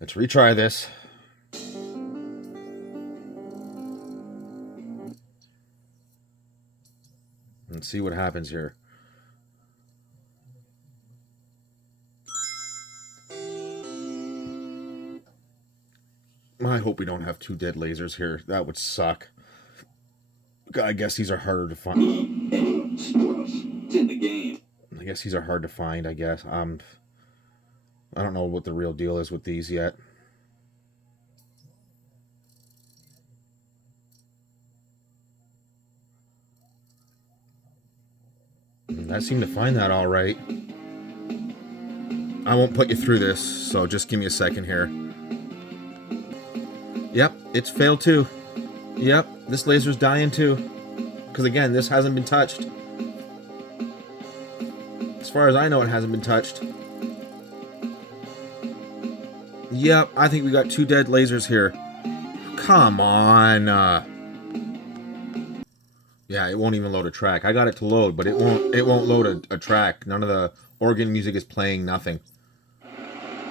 retry this. And see what happens here. I hope we don't have 2 dead lasers here. That would suck. I guess these are harder to find. It's in the game. I guess these are hard to find, I guess. I don't know what the real deal is with these yet. I seem to find that all right. I won't put you through this, so just give me a second here. Yep, it's failed too. Yep, this laser's dying too. Because again, this hasn't been touched. As far as I know, it hasn't been touched. Yep, I think we got 2 dead lasers here. Come on. Yeah, it won't even load a track. I got it to load, but it won't load a track. None of the organ music is playing, nothing.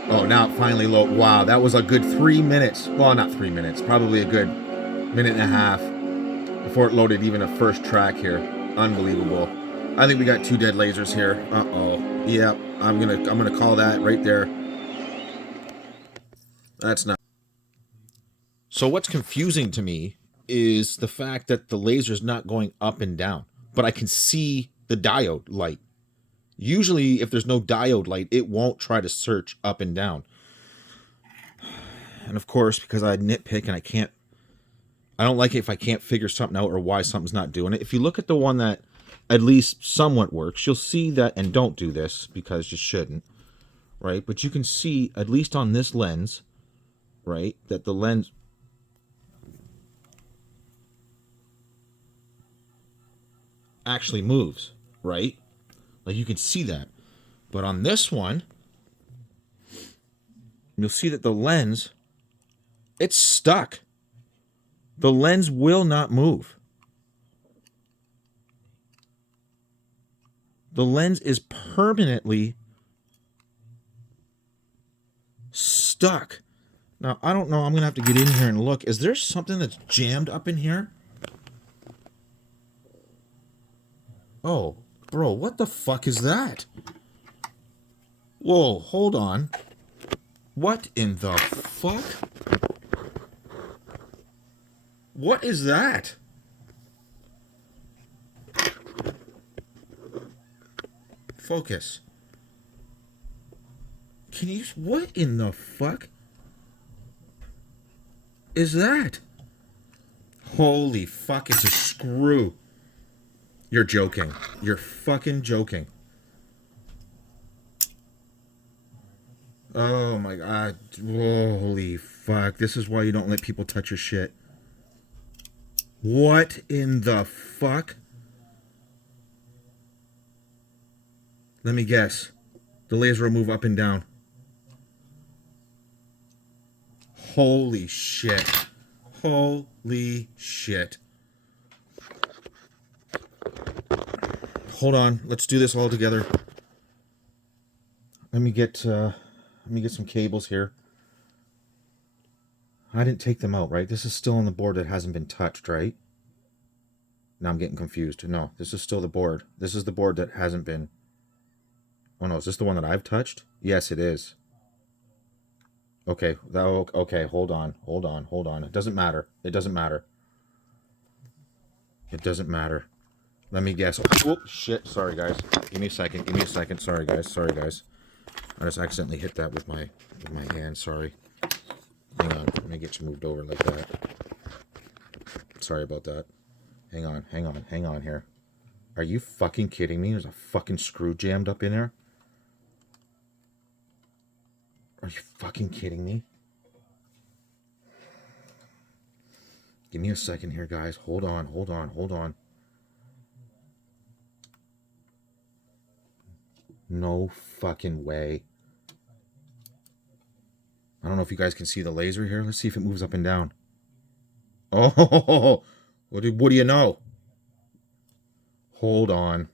Oh, now it finally load. Wow, that was a good 3 minutes. Well, not 3 minutes. Probably a good minute and a half before it loaded even a first track here. Unbelievable. I think we got 2 dead lasers here. Uh-oh. Yep, I'm gonna call that right there. That's not. So what's confusing to me is the fact that the laser's not going up and down, but I can see the diode light. Usually, if there's no diode light, it won't try to search up and down. And of course, because I nitpick and I don't like it if I can't figure something out or why something's not doing it. If you look at the one that at least somewhat works, you'll see that, and don't do this because you shouldn't, right? But you can see, at least on this lens, right? That the lens actually moves, right? Like you can see that. But on this one, you'll see that the lens, it's stuck. The lens will not move. The lens is permanently stuck. Now, I don't know. I'm going to have to get in here and look. Is there something that's jammed up in here? Oh, bro, what the fuck is that? Whoa, hold on. What in the fuck? What is that? Focus. Can you... What in the fuck is that? Holy fuck, it's a screw. You're joking. You're fucking joking. Oh my god. Holy fuck. This is why you don't let people touch your shit. What in the fuck? Let me guess. The laser will move up and down. Holy shit. Holy shit. Hold on. Let's do this all together. Let me get some cables here. I didn't take them out, right? This is still on the board that hasn't been touched, right? Now I'm getting confused. No, this is still the board. This is the board that hasn't been... Oh no, is this the one that I've touched? Yes, it is. Okay, okay, hold on. It doesn't matter. It doesn't matter. It doesn't matter. Let me guess. Oh, shit. Sorry, guys. Give me a second. Sorry, guys. I just accidentally hit that with my hand. Sorry. Hang on. Let me get you moved over like that. Sorry about that. Hang on here. Are you fucking kidding me? There's a fucking screw jammed up in there? Are you fucking kidding me? Give me a second here, guys. Hold on. No fucking way. I don't know if you guys can see the laser here. Let's see if it moves up and down. Oh, what do you know? Hold on.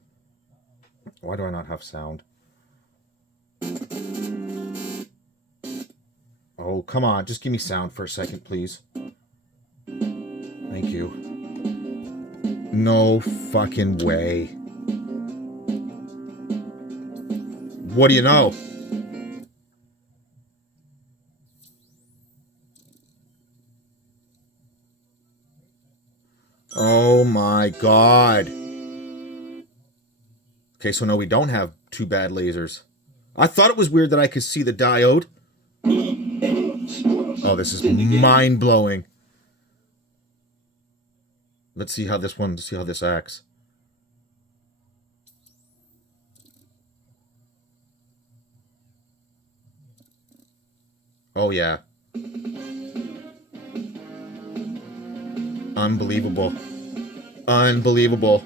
Why do I not have sound? Oh, come on. Just give me sound for a second, please. Thank you. No fucking way. What do you know? Oh my god. Okay, so no, we don't have two bad lasers. I thought it was weird that I could see the diode. Oh, this is mind-blowing. Let's see how this acts. Oh, yeah. Unbelievable. Unbelievable.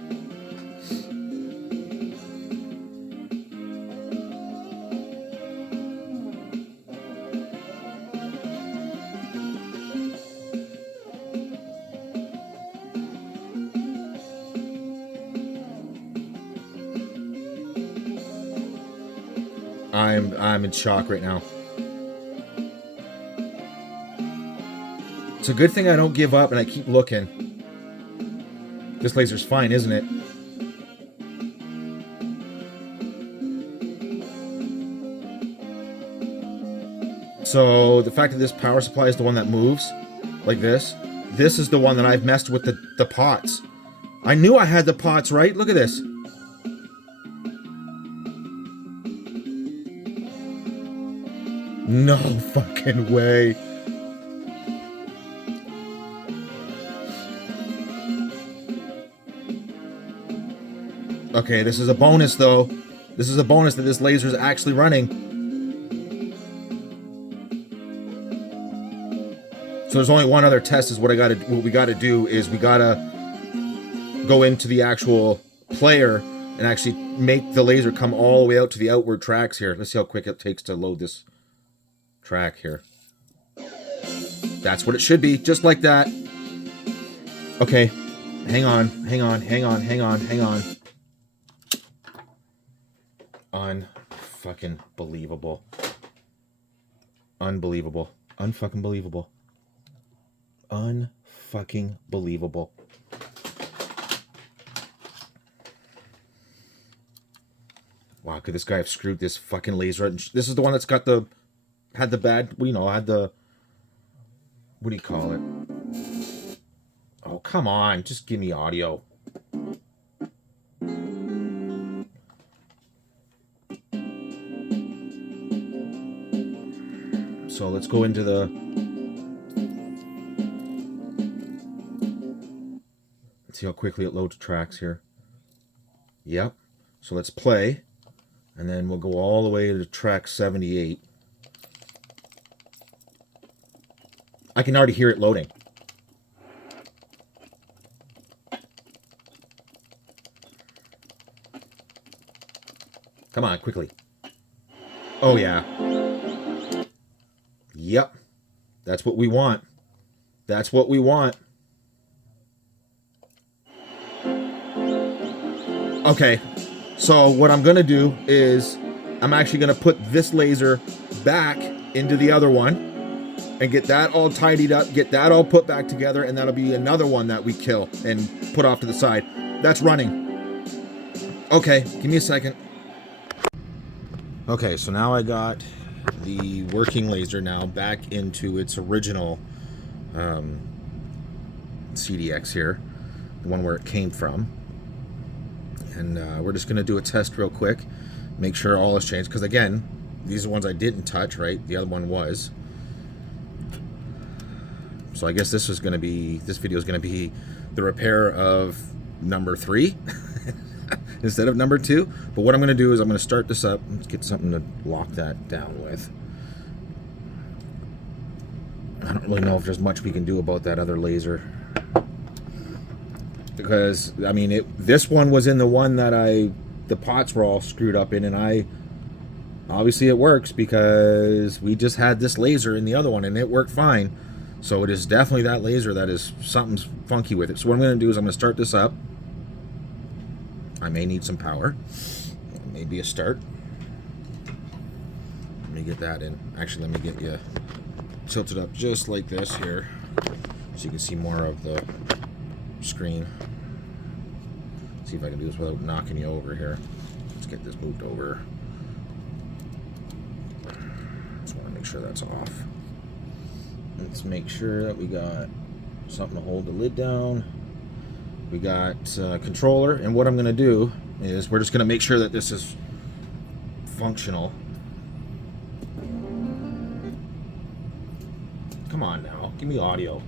I'm in shock right now. It's a good thing I don't give up and I keep looking. This laser's fine, isn't it? So the fact that this power supply is the one that moves, like this is the one that I've messed with the pots. I knew I had the pots right. Look at this. No fucking way. Okay, this is a bonus though. This is a bonus that this laser is actually running. So there's only one other test. Is what we got to do is we got to go into the actual player and actually make the laser come all the way out to the outward tracks here. Let's see how quick it takes to load this track here. That's what it should be, just like that. Okay, hang on. Unfucking believable. Unbelievable. Unfucking believable. Unfucking believable. Wow, could this guy have screwed this fucking laser? This is the one that's got had the bad, what do you call it? Oh, come on, just give me audio. So let's go into let's see how quickly it loads tracks here. Yep. So let's play, and then we'll go all the way to track 78. I can already hear it loading. Come on, quickly. Oh, yeah. Yep. That's what we want. That's what we want. Okay. So what I'm going to do is I'm actually going to put this laser back into the other one and get that all tidied up, get that all put back together, and that'll be another one that we kill and put off to the side. That's running. Okay, give me a second. Okay, so now I got the working laser now back into its original CDX here, the one where it came from. And we're just going to do a test real quick, make sure all is changed, because again, these are ones I didn't touch, right? The other one was. So I guess this video is going to be the repair of number 3 instead of number 2. But what I'm going to do is I'm going to start this up. Let's get something to lock that down with. I don't really know if there's much we can do about that other laser. Because, I mean, this one was in the one that the pots were all screwed up in, and obviously it works because we just had this laser in the other one and it worked fine. So it is definitely that laser that is something's funky with it. So what I'm going to do is I'm going to start this up. I may need some power. Maybe a start. Let me get that in. Actually, let me get you tilted up just like this here so you can see more of the screen. See if I can do this without knocking you over here. Let's get this moved over. Just want to make sure that's off. Let's make sure that we got something to hold the lid down. We got controller, and what I'm going to do is we're just going to make sure that this is functional. Come on now, give me audio.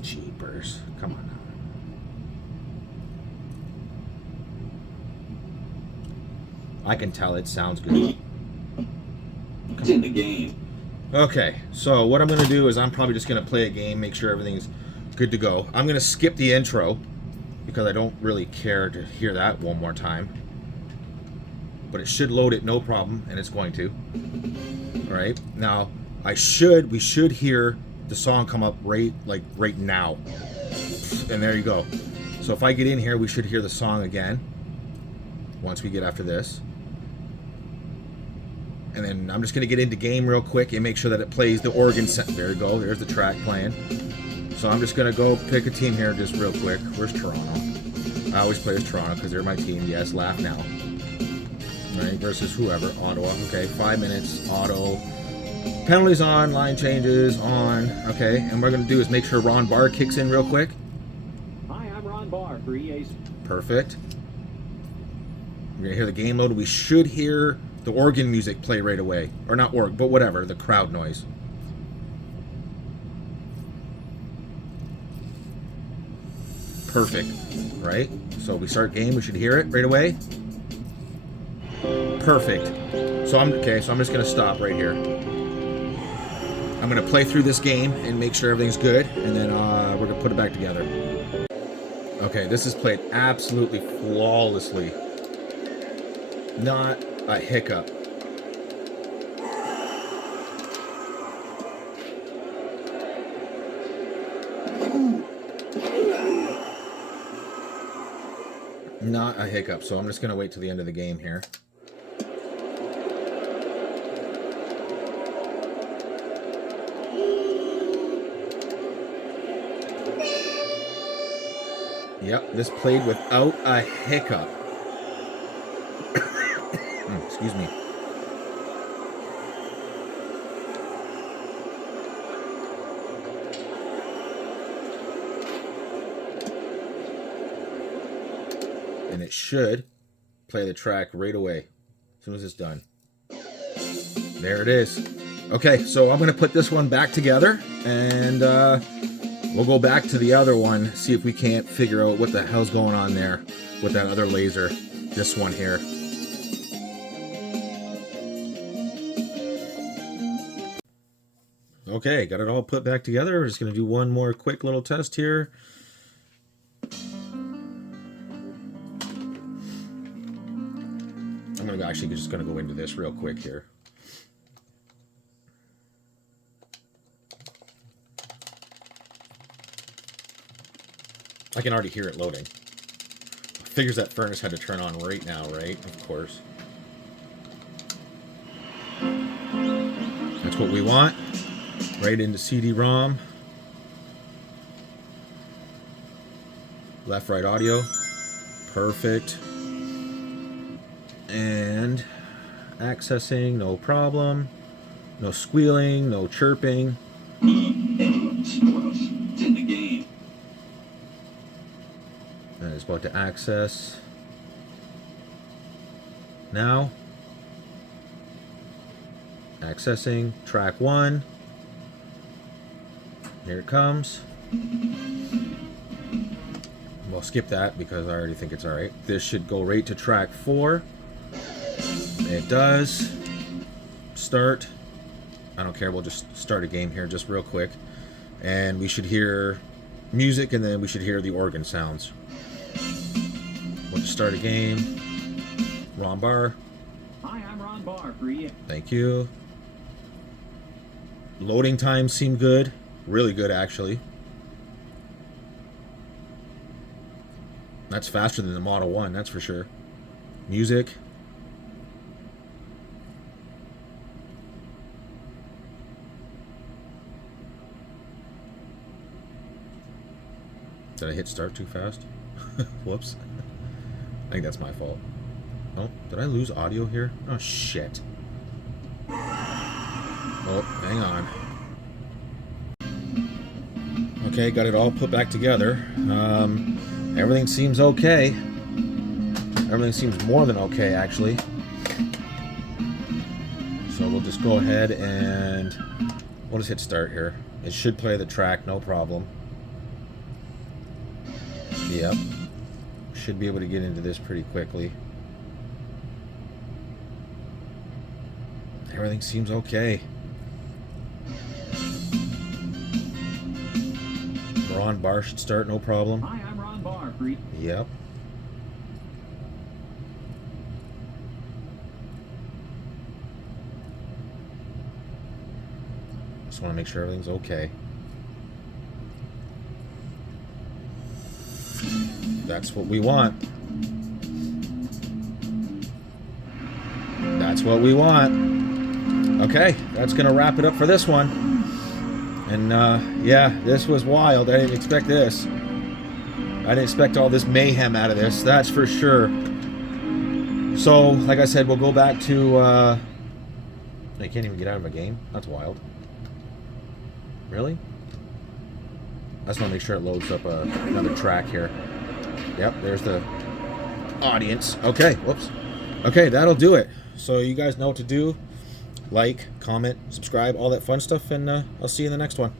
Jeepers, come on now. I can tell it sounds good. It's in the game. Okay, so what I'm going to do is I'm probably just going to play a game, make sure everything's good to go. I'm going to skip the intro because I don't really care to hear that one more time. But it should load it no problem, and it's going to. All right, now we should hear the song come up right now. And there you go. So if I get in here, we should hear the song again once we get after this. And then I'm just going to get into game real quick and make sure that it plays the organ set. There you go. There's the track playing. So I'm just going to go pick a team here just real quick. Where's Toronto? I always play as Toronto because they're my team. Yes, laugh now. All right, versus whoever. Ottawa. Okay, 5 minutes. Auto. Penalties on. Line changes on. Okay, and what we're going to do is make sure Ron Barr kicks in real quick. Hi, I'm Ron Barr for EA. Perfect. We're going to hear the game load. We should hear the organ music play right away. Or not org, but whatever, the crowd noise. Perfect, right? So we start game, we should hear it right away. Perfect. So I'm just gonna stop right here. I'm gonna play through this game and make sure everything's good, and then we're gonna put it back together. Okay, this is played absolutely flawlessly. Not a hiccup. Not a hiccup, so I'm just gonna wait till the end of the game here. Yep, this played without a hiccup. Excuse me. And it should play the track right away as soon as it's done. There it is. Okay, so I'm going to put this one back together, and we'll go back to the other one, see if we can't figure out what the hell's going on there with that other laser. This one here. Okay, got it all put back together. We're just going to do one more quick little test here. I'm actually just going to go into this real quick here. I can already hear it loading. Figures that furnace had to turn on right now, right? Of course. That's what we want. Right into CD-ROM. Left, right audio. Perfect. And accessing, no problem. No squealing, no chirping. It's in the game. And it's about to access. Now. Accessing track 1. Here it comes. We'll skip that because I already think it's alright. This should go right to track 4. It does. Start. I don't care, we'll just start a game here just real quick. And we should hear music, and then we should hear the organ sounds. We'll just start a game. Ron Barr. Hi, I'm Ron Barr for EA. Thank you. Loading times seem good. Really good, actually. That's faster than the Model 1, that's for sure. Music. Did I hit start too fast? Whoops. I think that's my fault. Oh, did I lose audio here? Oh, shit. Oh, hang on. Okay, got it all put back together. Everything seems okay. Everything seems more than okay, actually. So we'll just go ahead and we'll just hit start here. It should play the track, no problem. Yep. Should be able to get into this pretty quickly. Everything seems okay. Ron Barr should start, no problem. Hi, I'm Ron Barr for EA. Yep. Just want to make sure everything's okay. That's what we want. That's what we want. Okay, that's going to wrap it up for this one. And, yeah, this was wild. I didn't expect this. I didn't expect all this mayhem out of this, that's for sure. So, like I said, we'll go back to, I can't even get out of a game? That's wild. Really? I just want to make sure it loads up another track here. Yep, there's the audience. Okay, whoops. Okay, that'll do it. So you guys know what to do. Like, comment, subscribe, all that fun stuff, and I'll see you in the next one.